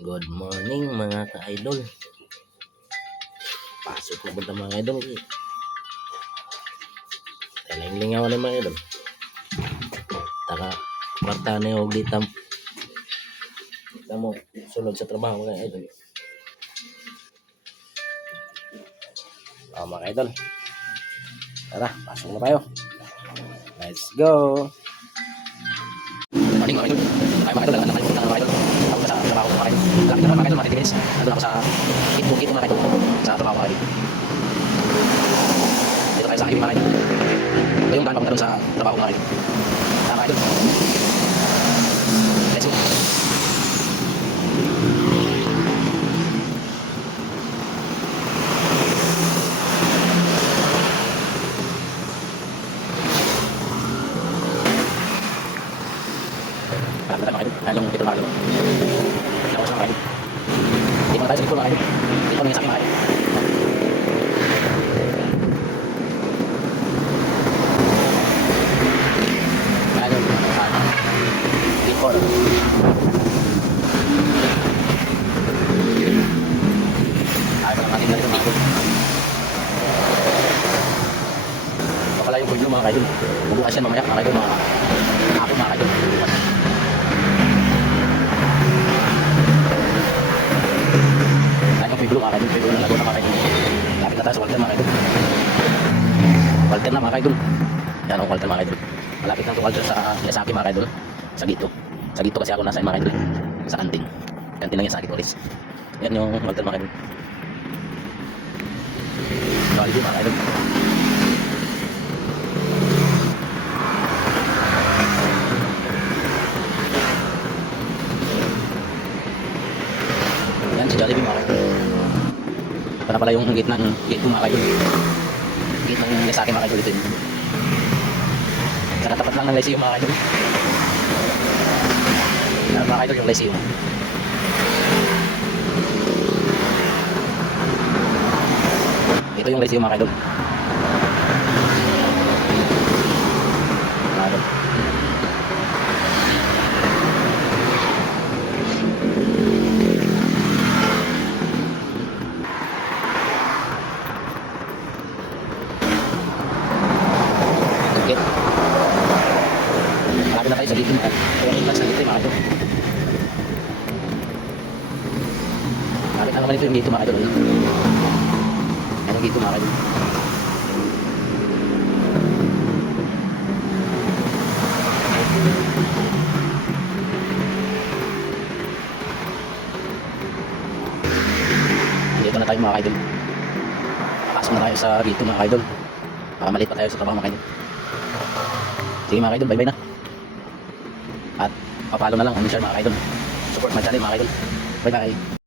Good morning mga ka-idol. Pasok na punta mga idol. Taling-lingaw na mga idol. Taka kwarta na yung gitam. Kita mo sulod sa trabaho mga idol. Mga idol. Tara, pasok na tayo. Let's go. Morning mga idol. Ay mga idol, alam na kayo punta mga idol. Ako sa trabaho mga idol. Malapit na mga idol, mga 30 minutes. Nandun ako sa kitong mga idol. Sa trabaho mga idol. Dito tayo sa highway mga idol. Ito yung daan papunta doon sa trabaho mga idol. Mga idol. Let's go. Malapit na mga idol. Ayan yung ito mga idol. Lakas na mga idol. Dito na tayo sa likod mga idol. Dito na yung sa akin mga idol. Before. Ayaw pa lang natin ganito mga idol. Pakala yung kulyo mga idol. Bubukas yan mamaya mga idol. Mga hapon mga idol. Bubukas. Ayaw yung piblo mga idol. Piblo na lago na mga idol. Lapit na tayo sa Walter mga idol. Walter na mga idol. Yan ang Walter mga idol. Malapit na ito Walter sa Yasaki mga idol. Sa Gito. Sa Gito kasi ako nasa mga idol. Sa kantin. Kantin lang yan sa Gitoris. Yan yung Walter mga idol. Jollibee mga idol. Yan si Jollibee mga idol. Para pala yung gate ng gate mga idol. Gate ng Yasaki mga idol dito yun. Sa tapat lang ng Lyceum mga idol. Yan mga idol yung Lyceum. Ito yung Lyceum mga idol. Mga idol. Okay. Malapit na tayo sa dito mga idol. Kaya entrance na dito mga idol. Malapit na naman ito yung dito mga idol. Yan yung dito mga idol. Dito na tayo mga idol. Pasok na tayo sa dito mga idol. Baka maliit pa tayo sa trabaho mga idol. Sige mga idol, bye bye na. At papalo na lang, share mga idol. Support my channel mga idol. Bye bye.